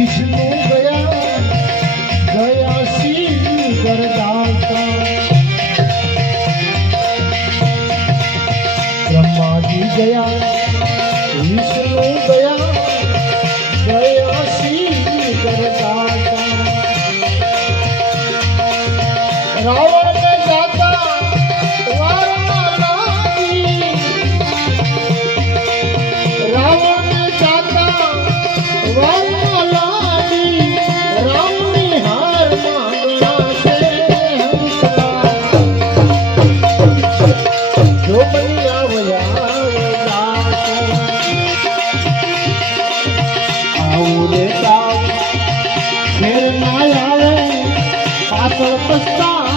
विष्णु गया गया शिव करदाता ब्रह्मा जी गया विष्णु गया गया शिव करदाता रावण में जाता रावण में जाता पछता